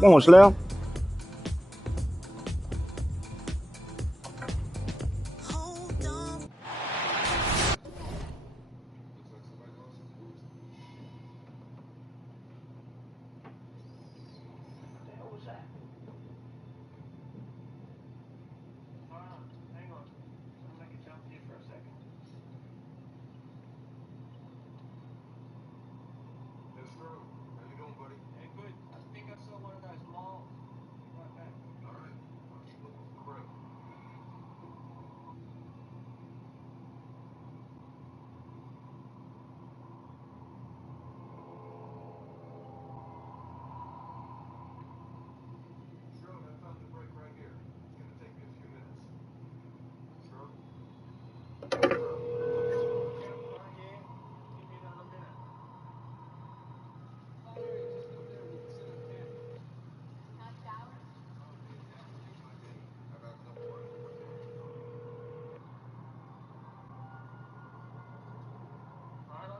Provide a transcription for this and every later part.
Come on, Slim.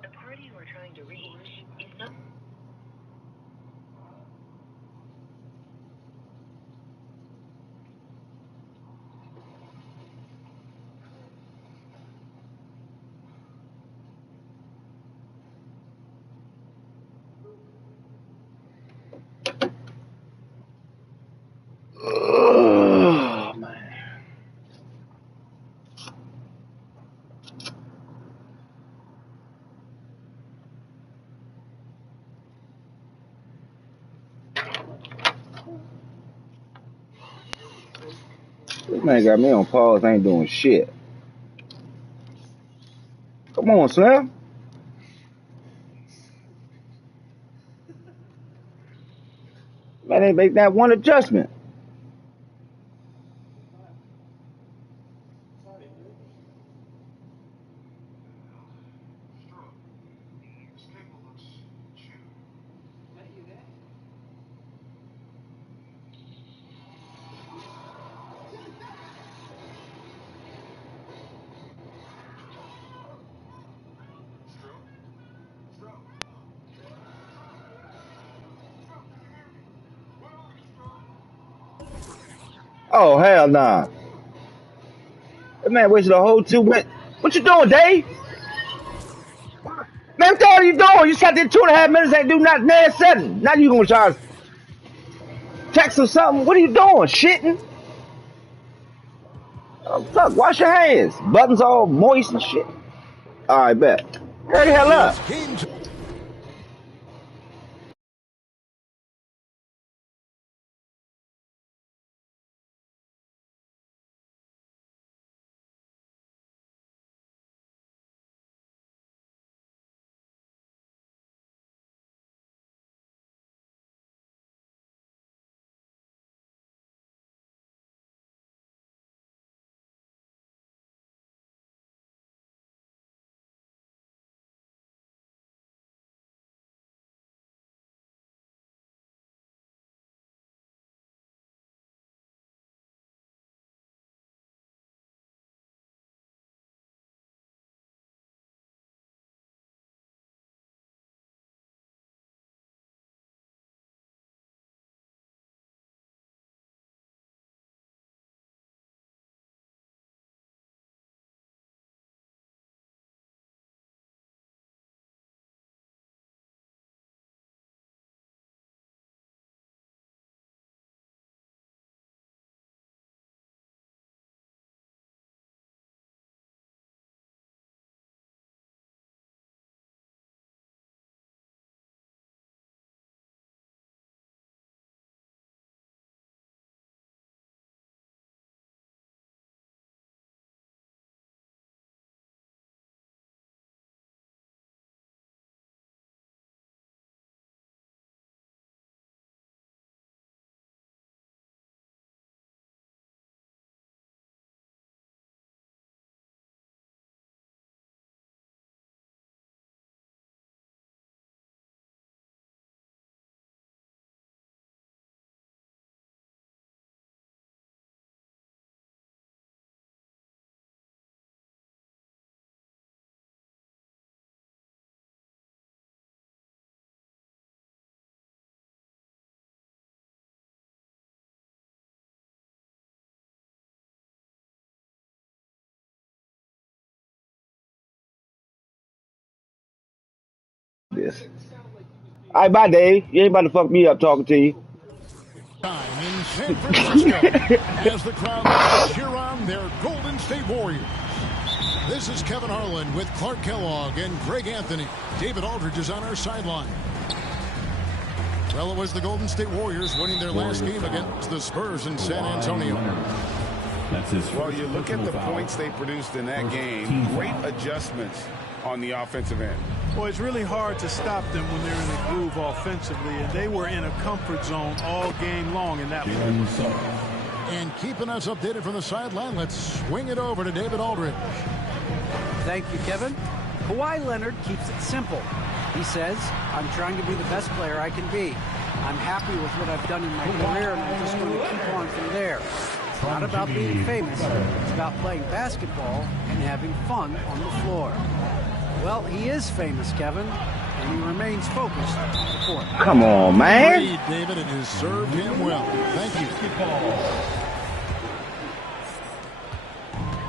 The party you are trying to reach is not. Oh, man. This man got me on pause. I ain't doing shit. Come on, Slim. Man, they make that one adjustment. Oh, hell nah. That man wasted a whole 2 minutes. What you doing, Dave? Man, what the hell are you doing? You sat there 2.5 minutes, ain't do nothing. Now it's 7. Now you gonna try to text or something? What are you doing? Shitting? Oh, fuck, wash your hands. Buttons all moist and shit. Alright, bet. Hurry the hell up. this. All right, bye, Dave. You ain't about to fuck me up talking to you. Time in San Francisco as the crowd loves to cheer on their Golden State Warriors. This is Kevin Harlan with Clark Kellogg and Greg Anthony. David Aldridge is on our sideline. Well, it was the Golden State Warriors winning their last game against the Spurs in San Antonio. Well, you look at the points they produced in that game. Great adjustments on the offensive end. Well, it's really hard to stop them when they're in a groove offensively, and they were in a comfort zone all game long in that one. And keeping us updated from the sideline, let's swing it over to David Aldridge. Thank you, Kevin. Kawhi Leonard keeps it simple. He says, I'm trying to be the best player I can be. I'm happy with what I've done in my career, and I'm just going to keep on from there. It's not about being famous. It's about playing basketball and having fun on the floor. Well, he is famous, Kevin, and he remains focused on the court. Come on, man. Agreed, David, it has served him well. Thank you.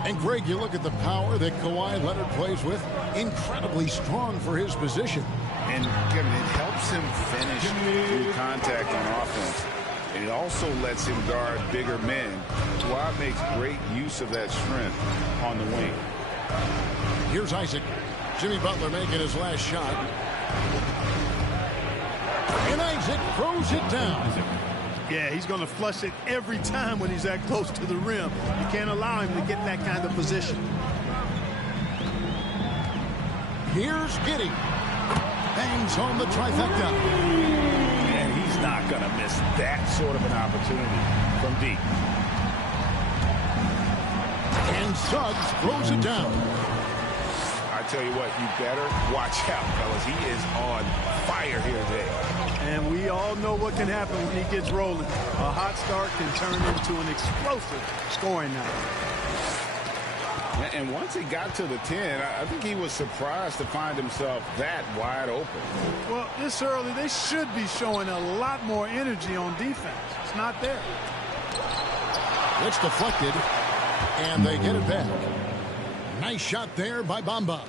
And Greg, you look at the power that Kawhi Leonard plays with. Incredibly strong for his position. And Kevin, it helps him finish through contact on offense. And it also lets him guard bigger men. Kawhi makes great use of that strength on the wing. Here's Isaac. Jimmy Butler making his last shot. And Isaac throws it down. Yeah, he's going to flush it every time when he's that close to the rim. You can't allow him to get in that kind of position. Here's Giddey. Bangs home the trifecta. And he's not going to miss that sort of an opportunity from deep. And Suggs throws it down. I tell you what, you better watch out, fellas. He is on fire here today. And we all know what can happen when he gets rolling. A hot start can turn into an explosive scoring night. And once he got to the 10, I think he was surprised to find himself that wide open. Well, this early, they should be showing a lot more energy on defense. It's not there. It's deflected, and they get it back. Nice shot there by Bamba.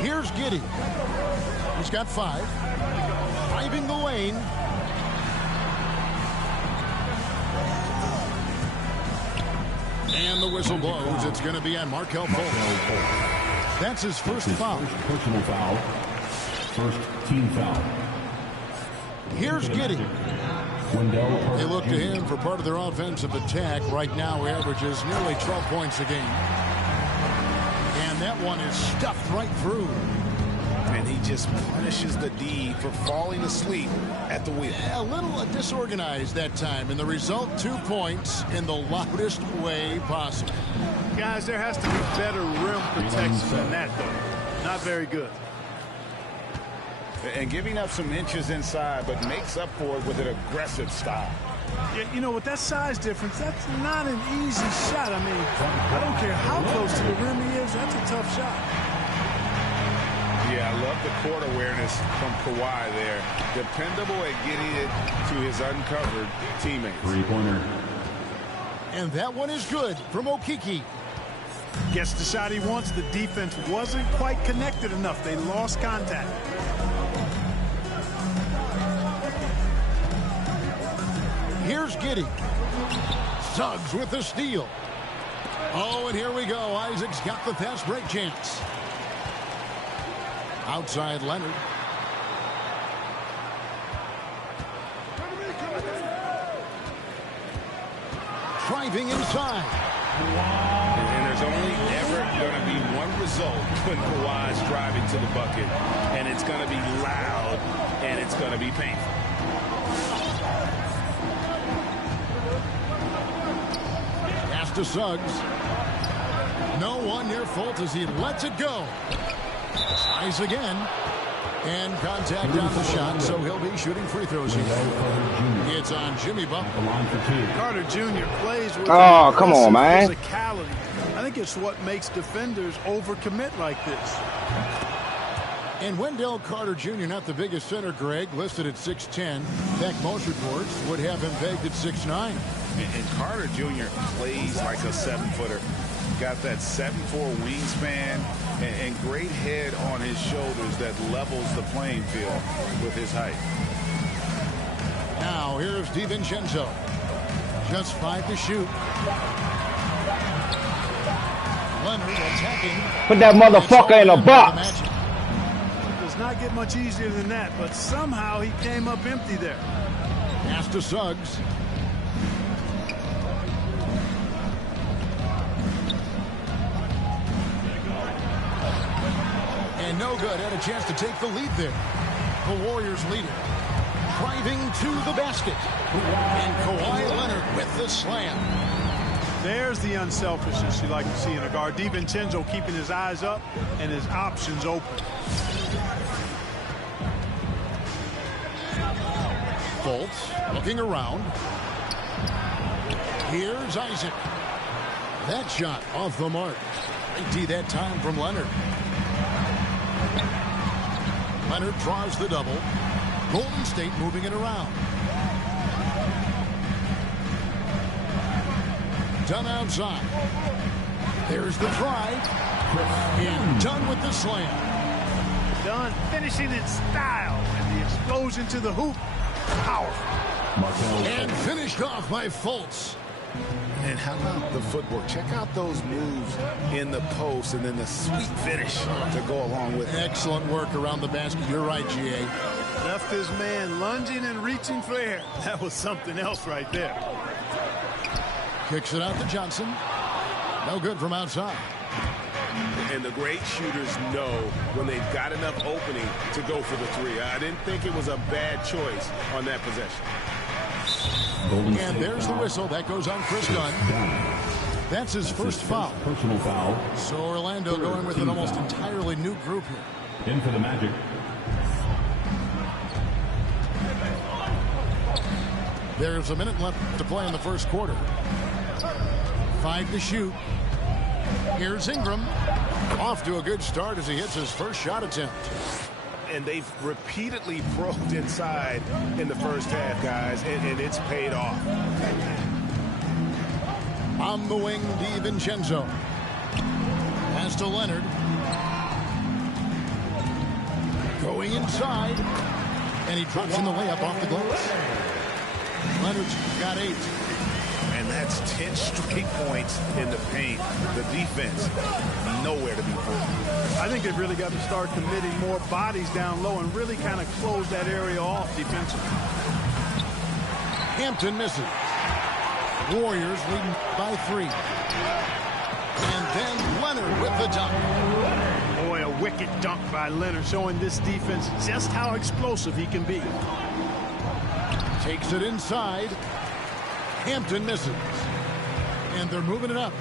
Here's Giddey. He's got 5. Driving the lane. And the whistle blows. It's going to be on Markelle Fultz. That's his first foul. Personal foul. First team foul. Here's Giddey. Wendell. They look to him for part of their offensive attack. Right now, he averages nearly 12 points a game. And that one is stuffed right through. And he just punishes the D for falling asleep at the wheel. A little disorganized that time. And the result, 2 points in the loudest way possible. Guys, there has to be better rim protection than that, though. Not very good. And giving up some inches inside, but makes up for it with an aggressive style. Yeah, you know, with that size difference, that's not an easy shot. I mean, I don't care how close to the rim he is, that's a tough shot. Yeah, I love the court awareness from Kawhi there. Dependable at getting it to his uncovered teammates. Three-pointer. And that one is good from Okeke. Gets the shot he wants. The defense wasn't quite connected enough. They lost contact. Here's Giddey. Suggs with the steal. Oh, and here we go. Isaac's got the fast break chance. Outside Leonard. Driving inside. And there's only ever going to be one result when Kawhi's driving to the bucket. And it's going to be loud, and it's going to be painful. Pass to Suggs. No one near Fultz as he lets it go. Tries again. And contact on the shot, so he'll be shooting free throws here. It's on Jimmy Butler. Carter Jr. plays with come on, man. physicality. I think it's what makes defenders overcommit like this. And Wendell Carter Jr., not the biggest center, Greg, listed at 6'10". In fact, most reports would have him pegged at 6'9". And Carter Jr. plays like a 7-footer. Got that 7'4" wingspan and great head on his shoulders that levels the playing field with his height. Now here's DiVincenzo. Just 5 to shoot. Leonard attacking. Put that motherfucker in a box. Does not get much easier than that, but somehow he came up empty there. Pass to Suggs. And no good. Had a chance to take the lead there. The Warriors lead it. Driving to the basket. And Kawhi Leonard with the slam. There's the unselfishness you like to see in a guard. DiVincenzo keeping his eyes up and his options open. Fultz looking around. Here's Isaac. That shot off the mark. Great D that time from Leonard. Leonard draws the double. Golden State moving it around. Done outside. There's the drive. And done with the slam. Done finishing in style. And the explosion to the hoop. Powerful. And finished off by Fultz. And how about the footwork? Check out those moves in the post and then the sweet finish to go along with it. Excellent work around the basket. You're right, G.A. Left his man lunging and reaching for air. That was something else right there. Kicks it out to Johnson. No good from outside. And the great shooters know when they've got enough opening to go for the three. I didn't think it was a bad choice on that possession. And there's the whistle. That goes on Chris Dunn. That's his first foul. Personal foul. So Orlando going with an almost entirely new group here. In for the Magic. There's a minute left to play in the first quarter. 5 to shoot. Here's Ingram. Off to a good start as he hits his first shot attempt. And they've repeatedly probed inside in the first half, guys, and it's paid off. On the wing, DiVincenzo. Pass to Leonard. Going inside. And he drops in the layup off the glass. Leonard's got 8. And that's 10 straight points in the paint. The defense, nowhere to be found. I think they've really got to start committing more bodies down low and really kind of close that area off defensively. Hampton misses. Warriors leading by 3. And then Leonard with the dunk. Boy, a wicked dunk by Leonard, showing this defense just how explosive he can be. Takes it inside. Hampton misses. And they're moving it up.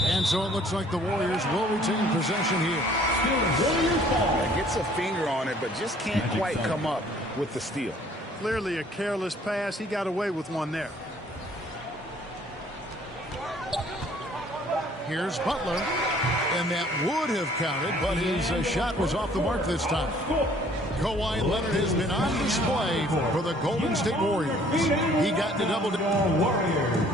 And so it looks like the Warriors will retain possession here. Gets a finger on it, but just can't quite come up with the steal. Clearly a careless pass. He got away with one there. Here's Butler. And that would have counted, but his shot was off the mark this time. Kawhi Leonard has been on display for the Golden State Warriors. He got the double. Warriors.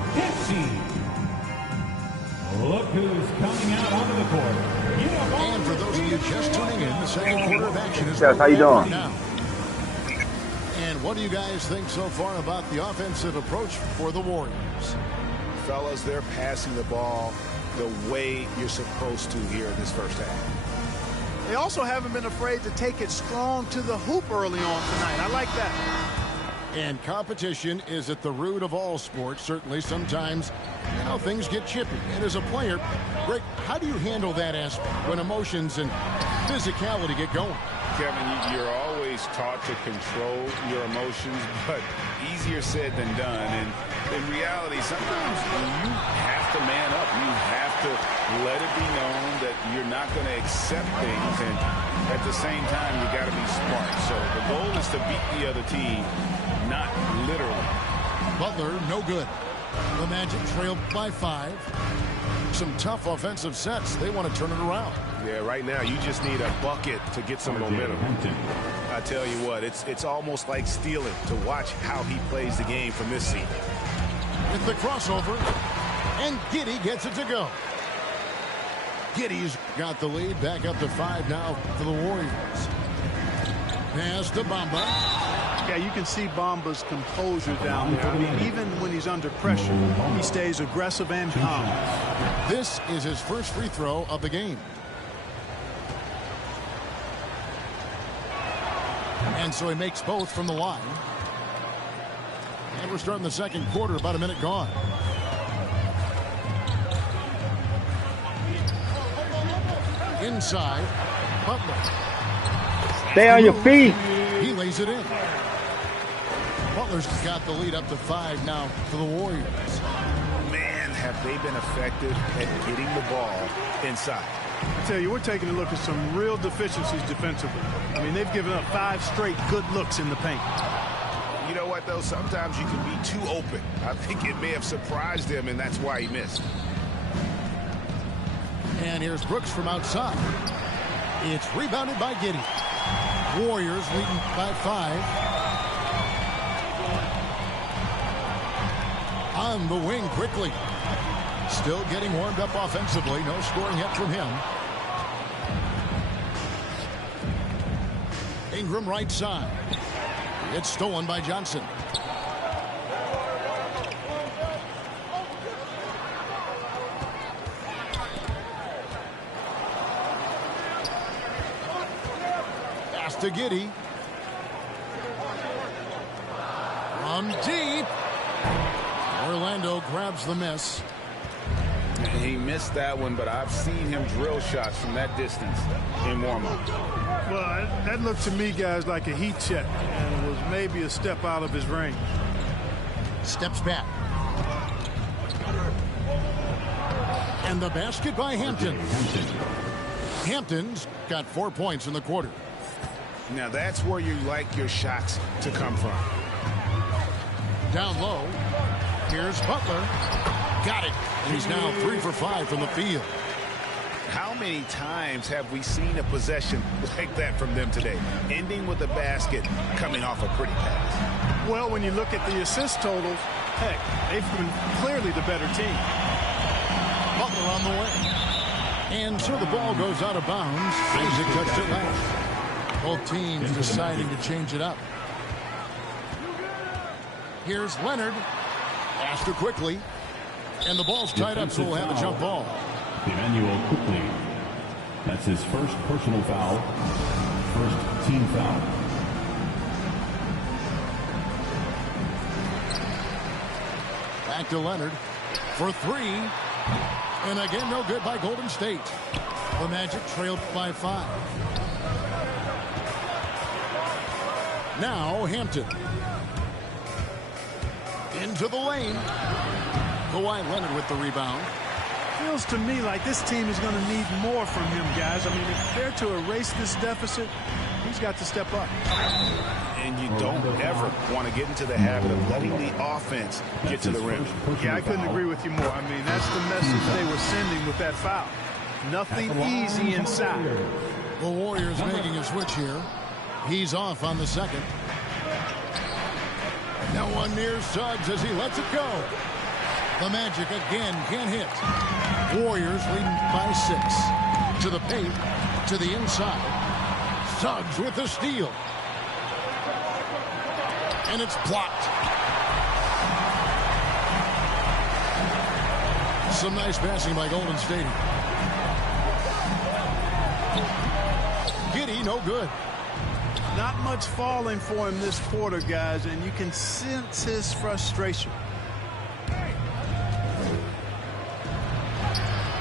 Look who's coming out onto the court. And for those of you just tuning in, the second quarter of action is Yes, how you doing? now. And what do you guys think so far about the offensive approach for the Warriors? Fellas, they're passing the ball the way you're supposed to here in this first half. They also haven't been afraid to take it strong to the hoop early on tonight. I like that. And competition is at the root of all sports. Certainly sometimes, you know, things get chippy. And as a player, Greg, how do you handle that aspect when emotions and physicality get going? Kevin, you're always taught to control your emotions, but easier said than done. And in reality, sometimes you have to man up. You have to let it be known that you're not going to accept things. And at the same time, you got to be smart. So the goal is to beat the other team, not literally. Butler, no good. The Magic trailed by 5. Some tough offensive sets. They want to turn it around. Yeah, right now you just need a bucket to get some momentum. I tell you what, it's almost like stealing to watch how he plays the game from this seat. With the crossover. And Giddey gets it to go. Giddey's got the lead, back up to 5 now for the Warriors. Pass to Bamba. Yeah, you can see Bamba's composure down there. I mean, even when he's under pressure, he stays aggressive and calm. This is his first free throw of the game. And so he makes both from the line. And we're starting the second quarter, about a minute gone. Inside, Butler. Stay on your feet. He lays it in. Butler's got the lead up to 5 now for the Warriors. Man, have they been effective at getting the ball inside. I tell you, we're taking a look at some real deficiencies defensively. I mean, they've given up 5 straight good looks in the paint. You know what, though? Sometimes you can be too open. I think it may have surprised him, and that's why he missed. And here's Brooks from outside. It's rebounded by Giddey. Warriors leading by 5. On the wing quickly. Still getting warmed up offensively. No scoring yet from him. Ingram right side. It's stolen by Johnson. Pass to Giddey. From deep. Orlando grabs the miss. He missed that one, but I've seen him drill shots from that distance in warm-up. Well, that looked to me, guys, like a heat check, and was maybe a step out of his range. Steps back. And the basket by Hampton. Hampton's got 4 points in the quarter. Now, that's where you like your shots to come from. Down low. Here's Butler. Got it. He's now 3 for 5 from the field. How many times have we seen a possession like that from them today? Ending with a basket, coming off a pretty pass. Well, when you look at the assist totals, heck, they've been clearly the better team. Butler on the way. And so the ball goes out of bounds. Isaac touched it last. Both teams deciding to change it up. Here's Leonard. Faster quickly. And the ball's tied up, so we'll have a jump ball. Emmanuel quickly. That's his first personal foul. First team foul. Back to Leonard for 3. And again, no good by Golden State. The Magic trailed by 5. Now Hampton. Into the lane. Kawhi Leonard with the rebound. Feels to me like this team is going to need more from him, guys. I mean, if they're to erase this deficit, he's got to step up. And you don't ever want to get into the habit of letting the offense get to the rim. Yeah, I couldn't agree with you more. I mean, that's the message they were sending with that foul. Nothing easy inside. The Warriors making a switch here. He's off on the second. Now one near Suggs as he lets it go. The Magic again can't hit. Warriors leading by 6. To the paint, to the inside. Suggs with the steal. And it's blocked. Some nice passing by Golden State. Giddey, no good. Not much falling for him this quarter, guys, and you can sense his frustration.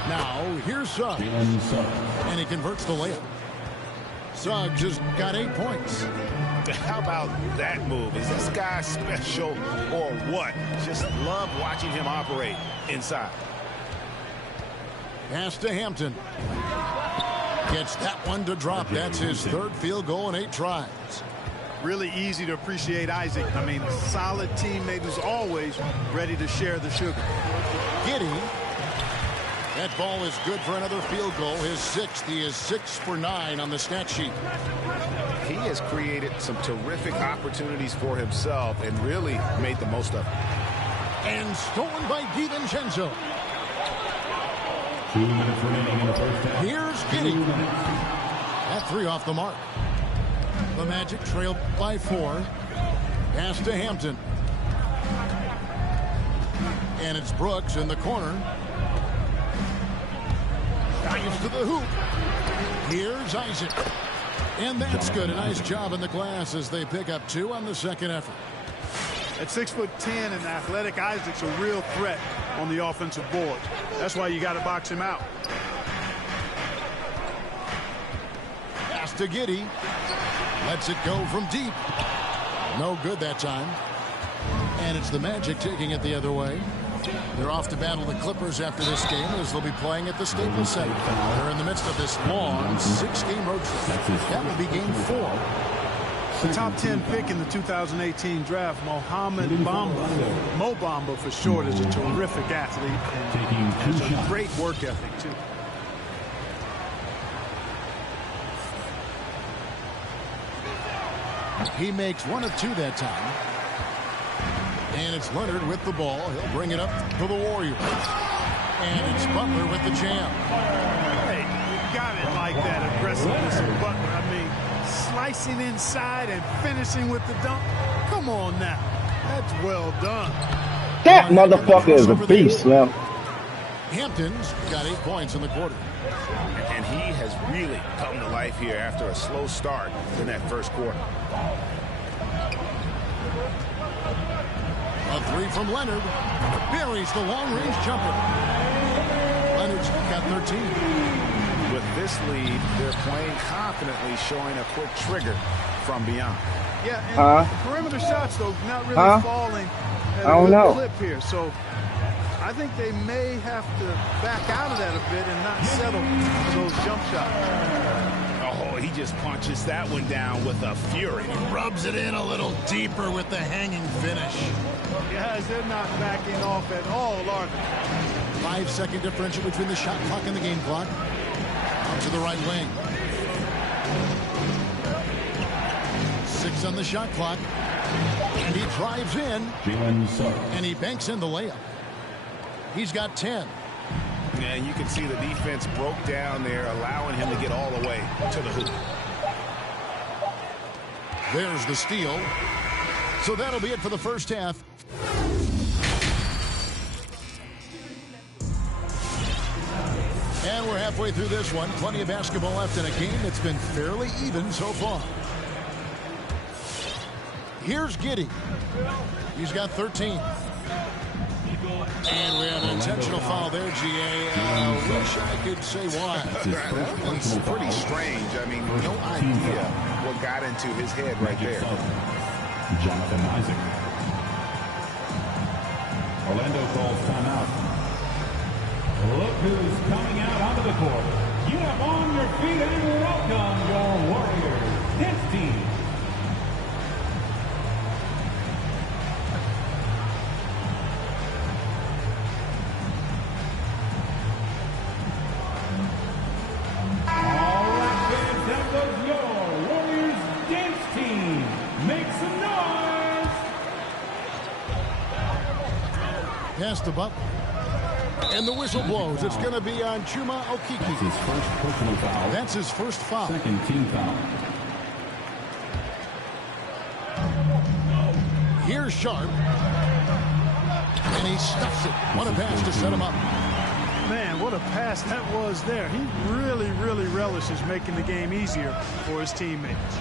Now, here's Suggs. And he converts the layup. Suggs has got 8 points. How about that move? Is this guy special or what? Just love watching him operate inside. Pass to Hampton. Gets that one to drop. That's his 3rd field goal in 8 tries. Really easy to appreciate Isaac. I mean, solid teammate who's always ready to share the sugar. Giddey. That ball is good for another field goal. His 6th. He is 6 for 9 on the stat sheet. He has created some terrific opportunities for himself and really made the most of it. And stolen by DiVincenzo. 2 minutes remaining in the first half. Here's Giddey. At 3 off the mark. The Magic trailed by 4. Pass to Hampton. And it's Brooks in the corner. Drives to the hoop. Here's Isaac. And that's good. A nice job in the glass as they pick up 2 on the second effort. At 6'10" and athletic, Isaac's a real threat on the offensive board. That's why you got to box him out. Pass to Giddey. Lets it go from deep. No good that time. And it's the Magic taking it the other way. They're off to battle the Clippers after this game as they'll be playing at the Staples Center. They're in the midst of this long 6-game road trip. That will be game 4. The top 10 pick in the 2018 draft, Mohamed Bamba. Mo Bamba for short is a terrific athlete and has a great work ethic too. He makes 1 of 2 that time. And it's Leonard with the ball. He'll bring it up to the Warriors. And it's Butler with the jam. Hey, you got it like that aggressiveness of Butler. I mean, slicing inside and finishing with the dunk. Come on now. That's well done. That motherfucker is a beast, man. Hampton's got 8 points in the quarter. And he has really come to life here after a slow start in that first quarter. A 3 from Leonard. Buries the long-range jumper. Leonard's got 13. With this lead, they're playing confidently, showing a quick trigger from beyond. Yeah, and the perimeter shots, though, not really falling at a good clip here. So I think they may have to back out of that a bit and not settle for those jump shots. Oh, he just punches that one down with a fury. Rubs it in a little deeper with the hanging finish. Guys, they're not backing off at all, are they? 5-second differential between the shot clock and the game clock. Out to the right wing. 6 on the shot clock. And he drives in. Jalen Suggs. And he banks in the layup. He's got 10. And you can see the defense broke down there, allowing him to get all the way to the hoop. There's the steal. So that'll be it for the first half. And we're halfway through this one. Plenty of basketball left in a game that's been fairly even so far. Here's Giddey. He's got 13. And we have an intentional foul there, G.A. Wish I could say why. It's pretty strange. I mean, no idea what got into his head right there. Jonathan Isaac. Orlando calls timeout. Look who's coming out onto the court. Get up on your feet and welcome your Warriors dance team. Pass to Butler. And the whistle blows. It's going to be on Chuma Okeke. That's his first personal foul. That's his first foul. Second team foul. Here's Sharp. And he stuffs it. What a pass to set him up. Man, what a pass that was there. He really, really relishes making the game easier for his teammates.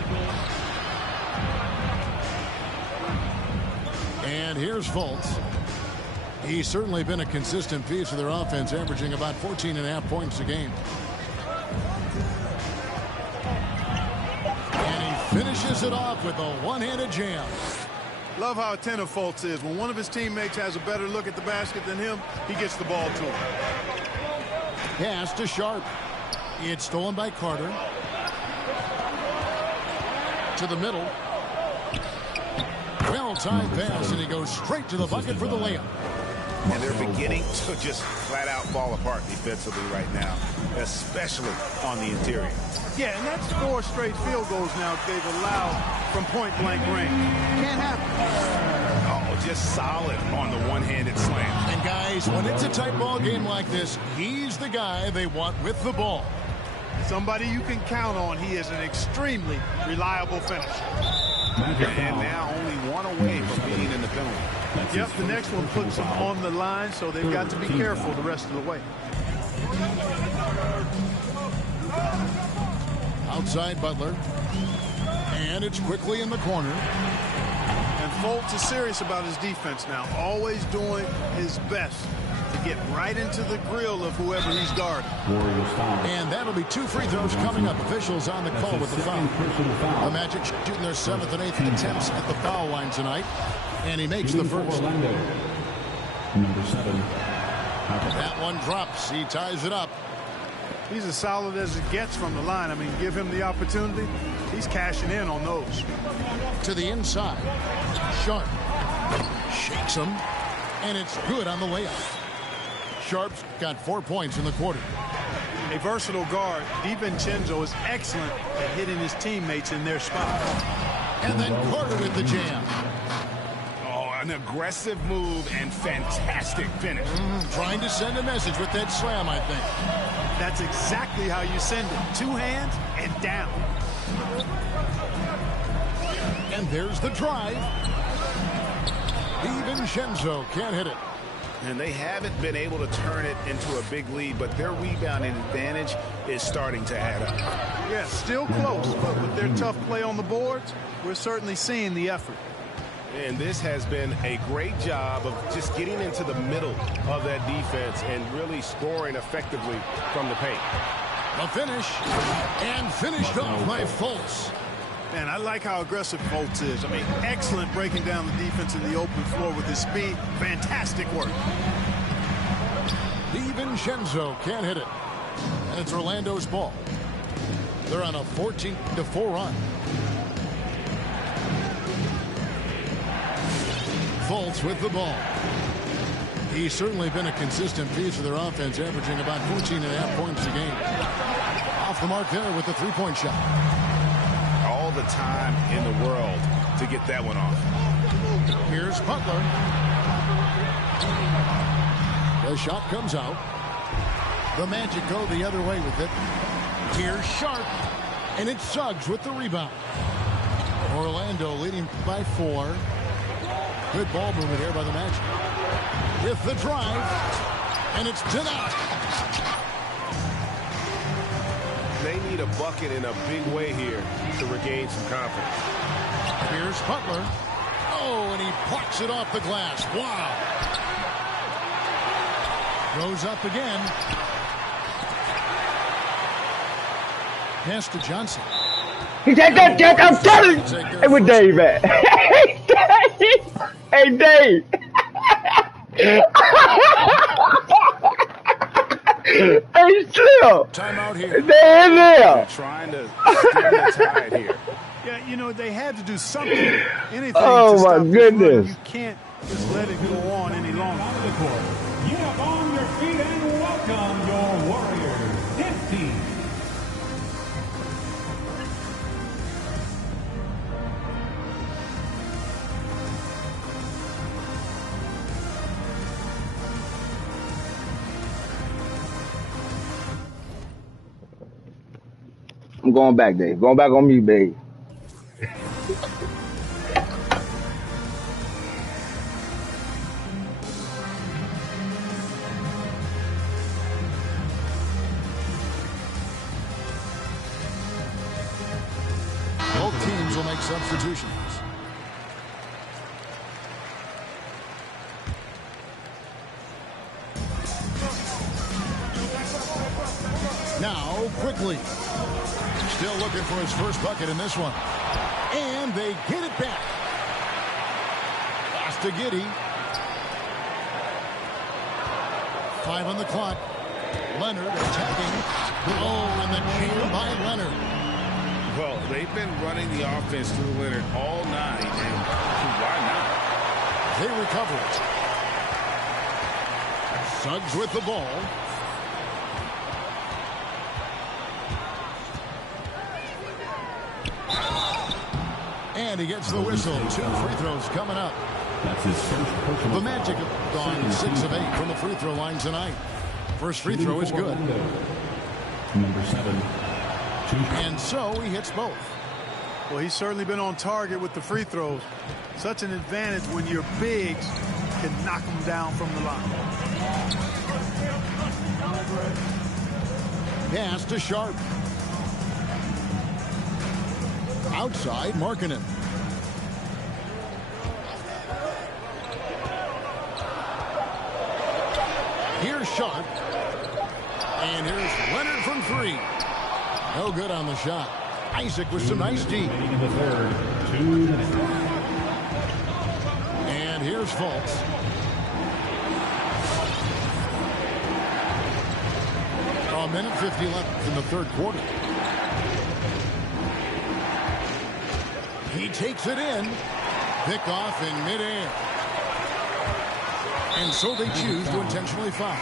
And here's Fultz. He's certainly been a consistent piece of their offense, averaging about 14.5 points a game. And he finishes it off with a one-handed jam. Love how attentive Fultz is. When one of his teammates has a better look at the basket than him, he gets the ball to him. Pass to Sharp. It's stolen by Carter. To the middle. Well-timed pass, and he goes straight to the bucket for the layup. And they're beginning to just flat-out fall apart defensively right now, especially on the interior. Yeah, and that's 4 straight field goals now they've allowed from point-blank range. Can't happen. Oh, just solid on the one-handed slam. And guys, when it's a tight ball game like this, he's the guy they want with the ball. Somebody you can count on. He is an extremely reliable finisher. And now only one away from being in the penalty. Yep, the next one puts them on the line, so they've got to be careful the rest of the way. Outside Butler. And it's quickly in the corner. And Fultz is serious about his defense now, always doing his best to get right into the grill of whoever he's guarding. And that'll be 2 free throws coming up. Officials on the call with the foul. The Magic shooting their 7th and 8th attempts at the foul line tonight. And he makes the first. Number 7. That one drops. He ties it up. He's as solid as it gets from the line. I mean, give him the opportunity. He's cashing in on those. To the inside. Sharp shakes him. And it's good on the layup. Sharp's got 4 points in the quarter. A versatile guard, DiVincenzo is excellent at hitting his teammates in their spot. And then Carter with the jam. Oh, an aggressive move and fantastic finish. Trying to send a message with that slam, I think. That's exactly how you send it. 2 hands and down. And there's the drive. DiVincenzo can't hit it. And they haven't been able to turn it into a big lead, but their rebounding advantage is starting to add up. Yeah, still close, but with their tough play on the boards, we're certainly seeing the effort. And this has been a great job of just getting into the middle of that defense and really scoring effectively from the paint. The finish, and finished off by Fultz. Man, I like how aggressive Fultz is. I mean, excellent breaking down the defense in the open floor with his speed. Fantastic work. DiVincenzo can't hit it. And it's Orlando's ball. They're on a 14-4 run. Fultz with the ball. He's certainly been a consistent piece of their offense, averaging about 14.5 points a game. Off the mark there with the 3-point shot. All the time in the world to get that one off. Here's Butler. The shot comes out. The Magic go the other way with it. Here's Sharp. And it's Suggs with the rebound. Orlando leading by 4. Good ball movement here by the Magic. With the drive. And it's denied. They need a bucket in a big way here to regain some confidence. Here's Butler. Oh, and he plucks it off the glass. Wow. Goes up again. Pass to Johnson. He take that dick. I'm telling you. Hey, where Dave at? Hey, Dave. Hey, Slim. Timeout here. They're in there. Trying to stem the tide here. Yeah, you know, they had to do something. Anything Oh, to stop my this goodness. run. You can't just let it go on any longer. Out of the court. Get up on your feet and welcome your Warriors. 15. I'm going back, Dave. Going back on me, babe. Both teams will make substitutions. Now, quickly. Still looking for his first bucket in this one. And they get it back. Pass to Giddey. 5 on the clock. Leonard attacking. Oh, and the jam by Leonard. Well, they've been running the offense through Leonard all night, and why not? They recover it. Suggs with the ball. And he gets the whistle. 2 free throws coming up. That's his first personal The Magic have gone 6 of 8 from the free throw line tonight. First free throw is good. Number 7. And so he hits both. Well, he's certainly been on target with the free throws. Such an advantage when your bigs can knock them down from the line. Pass to Sharp. Outside, Markkanen. Here's Sharp. And here's Leonard from 3. No good on the shot. Isaac with some nice D. In the third, 2 minutes. And here's Fultz. A minute 50 left in the third quarter. He takes it in. Picked off in midair. And so they choose to intentionally foul.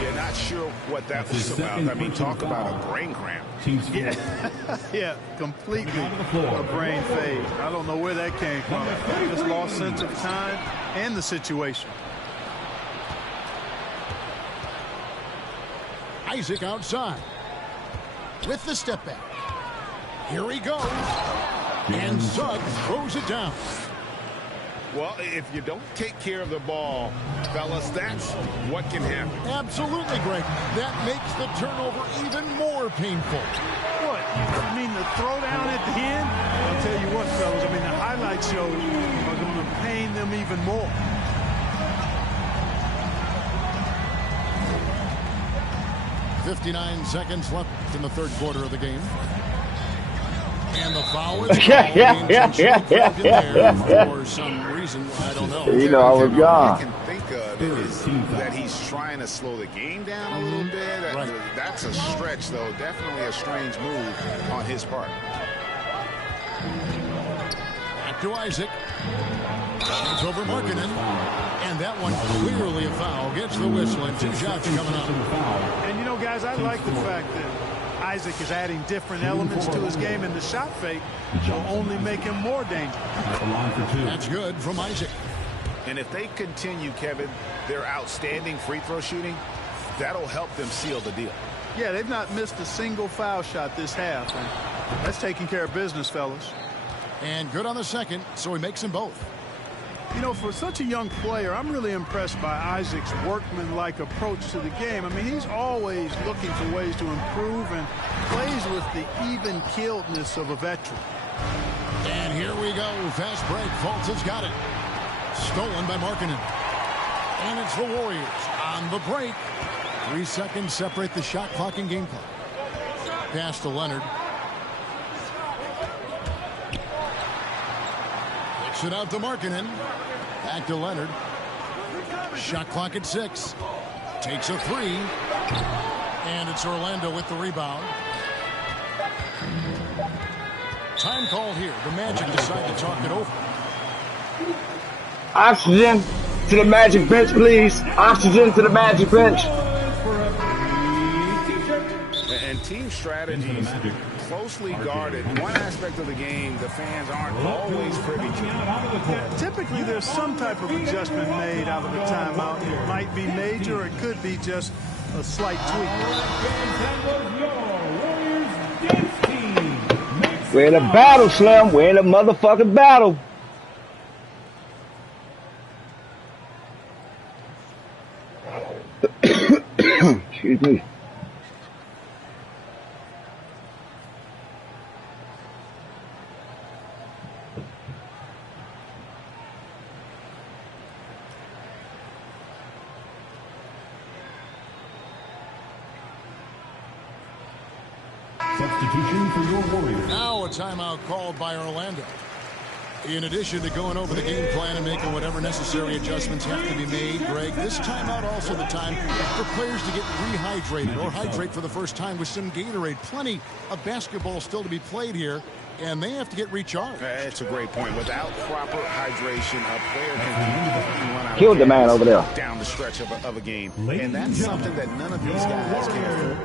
You're not sure what that was about. I mean, talk about a brain cramp. Yeah, completely a brain fade. I don't know where that came from. Just lost sense of time and the situation. Isaac outside. With the step back. Here he goes. And Suggs throws it down. Well, if you don't take care of the ball, fellas, that's what can happen. Absolutely, Greg. That makes the turnover even more painful. What? I mean, the throwdown at the end? I'll tell you what, fellas. I mean, the highlight shows are going to pain them even more. .59 seconds left in the third quarter of the game. And the foul is for some reason, I don't know. You know, I was All I gone. can think of is that he's trying to slow the game down a little bit. Right. That's a stretch, though. Definitely a strange move on his part. Back to Isaac. It's over Markkanen. And that one clearly a foul. Gets the whistle and 2 shots coming up. And, you know, guys, I like the fact that Isaac is adding different elements to his game, and the shot fake will only make him more dangerous. That's good from Isaac. And if they continue, Kevin, their outstanding free throw shooting, that'll help them seal the deal. Yeah, they've not missed a single foul shot this half, and that's taking care of business, fellas. And good on the second, so he makes them both. You know, for such a young player, I'm really impressed by Isaac's workman-like approach to the game. I mean, he's always looking for ways to improve and plays with the even-keeledness of a veteran. And here we go. Fast break. Fultz has got it. Stolen by Markkanen. And it's the Warriors on the break. 3 seconds separate the shot clock and game clock. Pass to Leonard. Kicks it out to Markkanen. Back to Leonard. Shot clock at 6. Takes a 3. And it's Orlando with the rebound. Time called here. The Magic decide to talk it over. Oxygen to the Magic bench, please. Oxygen to the Magic bench. And team strategies closely guarded. One aspect of the game the fans aren't always privy to. Yeah, typically, there's some type of adjustment made out of a timeout. It might be major, or it could be just a slight tweak. We're in a battle, Slim. We're in a motherfucking battle. Excuse me. Substitution for your Warriors. Now a timeout called by Orlando. In addition to going over the game plan and making whatever necessary adjustments have to be made, Greg, this timeout also the time for players to get rehydrated or hydrate for the first time with some Gatorade. Plenty of basketball still to be played here, and they have to get recharged. That's a great point. Without proper hydration, a player can run out Killed the man over there. down the stretch of a game. And that's something that none of these guys can afford.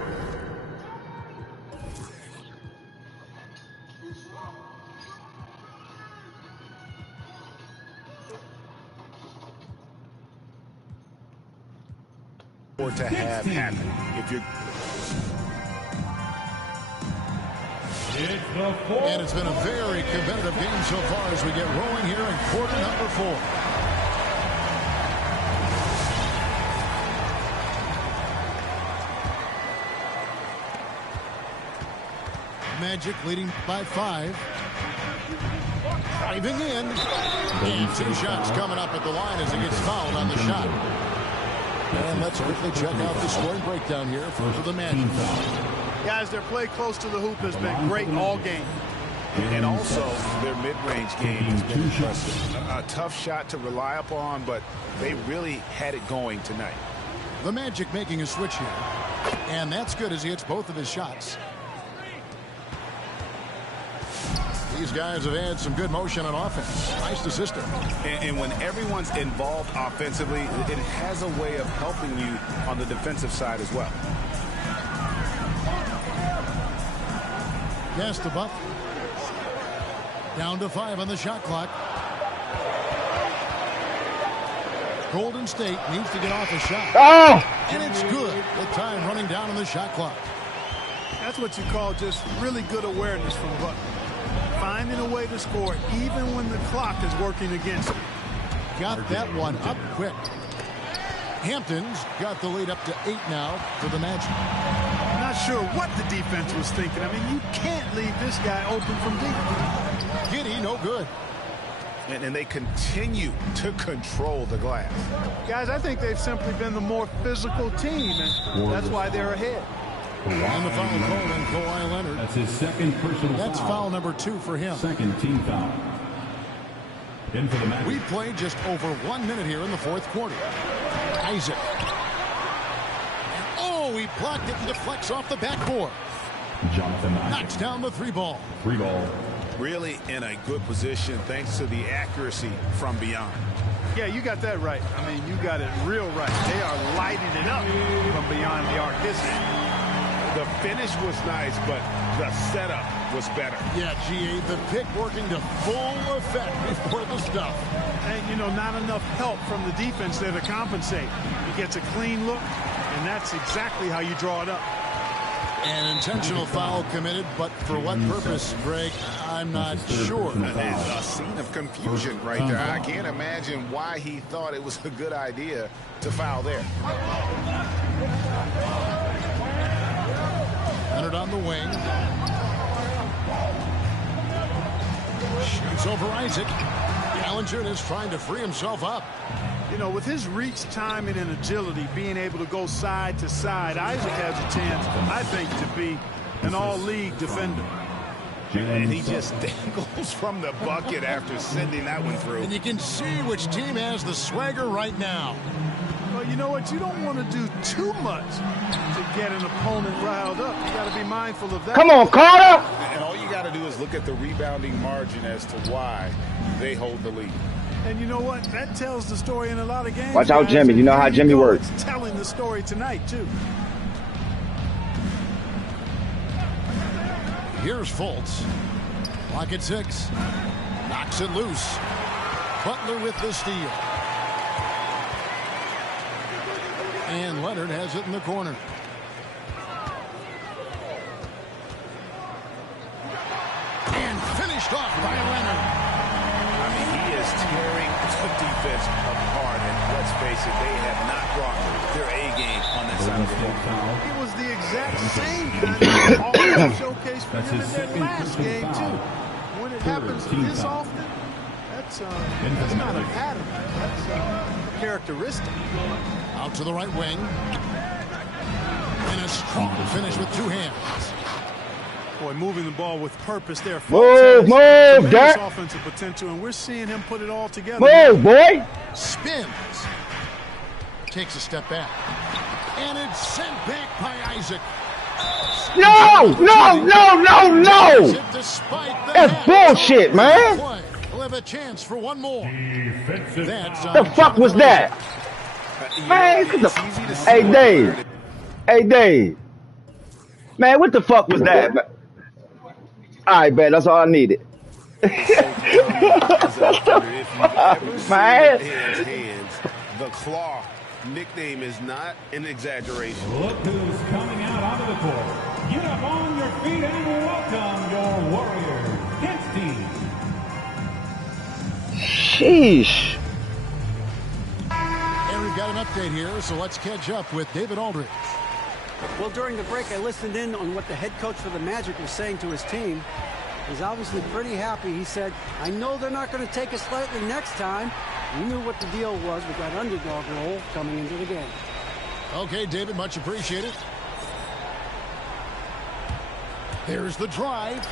to have happen. If you're And it's been a very competitive game so far as we get rolling here in quarter number 4. Magic leading by 5. Driving in. And 2 shots coming up at the line as he gets fouled on the shot. And let's quickly check out the scoring breakdown here for the Magic. Guys, their play close to the hoop has been great all game. And also, their mid-range game has been impressive. A tough shot to rely upon, but they really had it going tonight. The Magic making a switch here. And that's good as he hits both of his shots. These guys have had some good motion on offense. Nice to system. And when everyone's involved offensively, it has a way of helping you on the defensive side as well. Pass to Buck. Down to 5 on the shot clock. Golden State needs to get off a shot. Oh! And it's good with time running down on the shot clock. That's what you call just really good awareness from Buck. Finding a way to score even when the clock is working against him. Got that one up quick. Hampton's got the lead up to 8 now for the Magic. Not sure what the defense was thinking. I mean, you can't leave this guy open from deep. Giddy, no good. And they continue to control the glass. Guys, I think they've simply been the more physical team, and that's why they're ahead. And the foul called on Kawhi Leonard. That's his second personal foul. That's foul number 2 for him. Second team foul. In for the Magic. We played just over 1 minute here in the 4th quarter. Isaac. And oh, he blocked it and deflects off the backboard. Jonathan Isaac knocks down the 3-ball. 3-ball. Really in a good position thanks to the accuracy from beyond. Yeah, you got that right. I mean, you got it real right. They are lighting it up from beyond the arc. The finish was nice, but the setup was better. Yeah, GA, the pick working to full effect before the stuff. And, you know, not enough help from the defense there to compensate. He gets a clean look, and that's exactly how you draw it up. An intentional foul committed, but for what purpose, Greg, I'm not sure. A scene of confusion right there. I can't imagine why he thought it was a good idea to foul there. Leonard on the wing. Shoots over Isaac. Ballinger is trying to free himself up. You know, with his reach, timing, and agility, being able to go side to side, Isaac has a chance, I think, to be an all-league defender. And he just dangles from the bucket after sending that one through. And you can see which team has the swagger right now. Well, you know what? You don't want to do too much to get an opponent riled up. You got to be mindful of that. Come on, Carter! And all you got to do is look at the rebounding margin as to why they hold the lead. And you know what? That tells the story in a lot of games. Watch out, guys. Jimmy. You know how Jimmy works. It's telling the story tonight, too. Here's Fultz. Clock at 6. Knocks it loose. Butler with the steal. And Leonard has it in the corner. And finished off by Leonard. I mean, he is tearing the defense apart. And let's face it, they have not brought their A game on that side of the ball. It was the exact same kind of offensive showcase for him in their last game, too. When it happens this often, that's not a pattern. That's a characteristic. Out to the right wing. And a strong finish with 2 hands. Boy, moving the ball with purpose there. Move, Dirk. Offensive potential, and we're seeing him put it all together. Move, boy. Spins. Takes a step back. And it's sent back by Isaac. No. That's bullshit, man. We'll have a chance for one more. That's The fuck was that? Man, Hey, Dave. Man, what the fuck was that, man? All right, man, that's all I needed. Man. The claw nickname is not an exaggeration. Look who's coming out onto the court. Get up on your feet and welcome your Warriors. Hits team. Sheesh. And we've got an update here, so let's catch up with David Aldridge. Well, during the break, I listened in on what the head coach for the Magic was saying to his team. He's obviously pretty happy. He said, I know they're not going to take us lightly next time. We knew what the deal was with that underdog role coming into the game. Okay, David, much appreciated. There's the drive.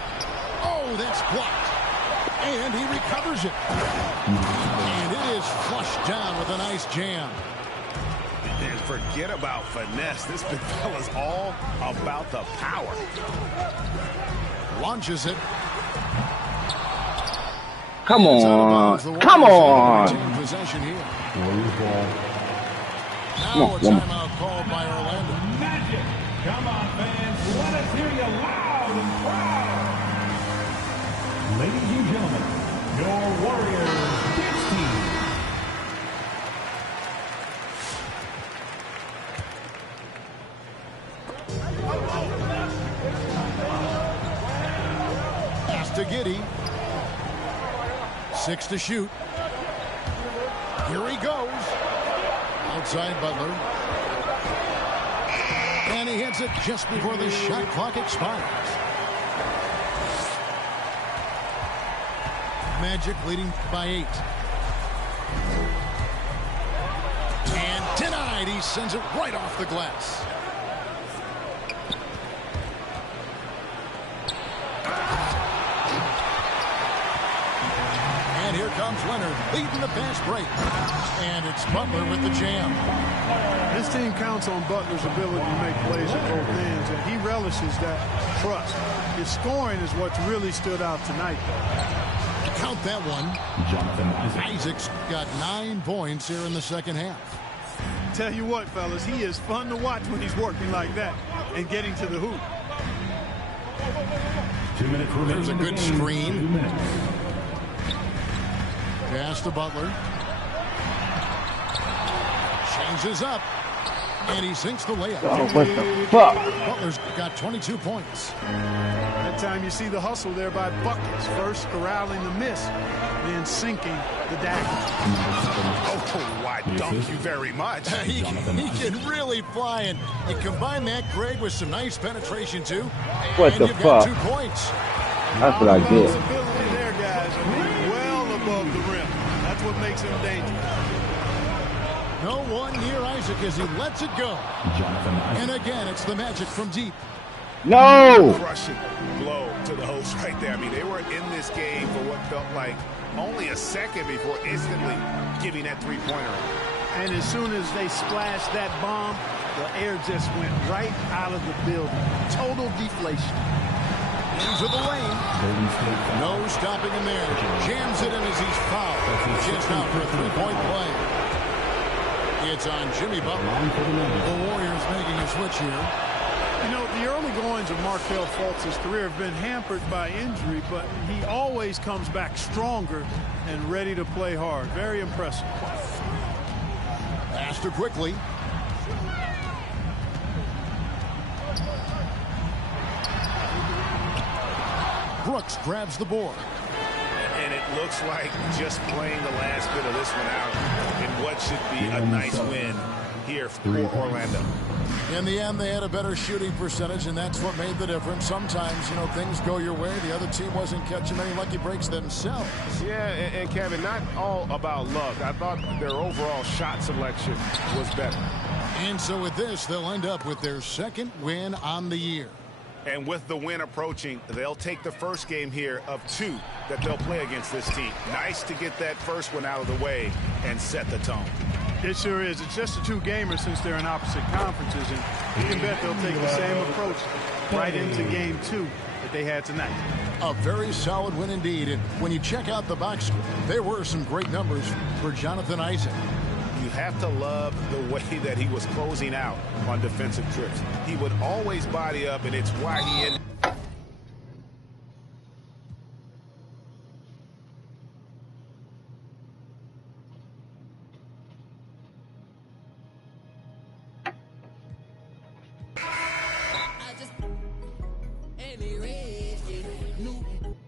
Oh, that's blocked. And he recovers it. And it is flushed down with a nice jam. And forget about finesse. This big fella's all about the power. Launches it. Come on. Come on. Possession here. Now a timeout called by Orlando. Magic. Come on, fans. Let us hear you loud and proud. Ladies and gentlemen, your Warriors Hits team. Pass to Giddey. 6 to shoot. Here he goes. Outside Butler. And he hits it just before the shot clock expires. Magic leading by 8. And denied. He sends it right off the glass. And here comes Leonard leading the fast break. And it's Butler with the jam. This team counts on Butler's ability to make plays at both ends, and he relishes that trust. His scoring is what's really stood out tonight, though. Count that one. Isaac's got 9 points here in the second half. Tell you what, fellas, he is fun to watch when he's working like that and getting to the hoop. 2 minutes remaining. There's a good screen. Pass to Butler. Changes up. And he sinks the layup. Oh, what the fuck? Butler's got 22 points. That time you see the hustle there by buckets. First corralling the miss, then sinking the dagger. Oh, why don't you very much? he can really fly. And combine that, Greg, with some nice penetration, too. What and the you've got fuck? 2 points. That's what I did. Ability there, guys. I mean, well above the rim. That's what makes him dangerous. No one near Isaac as he lets it go. And again, it's the Magic from deep. No! Crushing blow to the host right there. I mean, they were in this game for what felt like only a second before instantly giving that three-pointer. And as soon as they splashed that bomb, the air just went right out of the building. Total deflation. Into the lane. No stopping him there. Jams it in as he's fouled. Just out for a 3-point play. It's on Jimmy Butler. The Warriors making a switch here. You know, the early goings of Markelle Fultz's career have been hampered by injury, but he always comes back stronger and ready to play hard. Very impressive. Faster quickly. Brooks grabs the board. And it looks like just playing the last bit of this one out in what should be a nice win here for Orlando. In the end, they had a better shooting percentage, and that's what made the difference. Sometimes, you know, things go your way. The other team wasn't catching many lucky breaks themselves. Yeah, and Kevin, not all about luck. I thought their overall shot selection was better. And so with this, they'll end up with their second win on the year. And with the win approaching, they'll take the first game here of 2 that they'll play against this team. Nice to get that first one out of the way and set the tone. It sure is. It's just a 2-gamer since they're in opposite conferences, and you can bet they'll take the same approach right into game 2 that they had tonight. A very solid win indeed. And when you check out the box score, there were some great numbers for Jonathan Isaac. You have to love the way that he was closing out on defensive trips. He would always body up, and it's why he ended.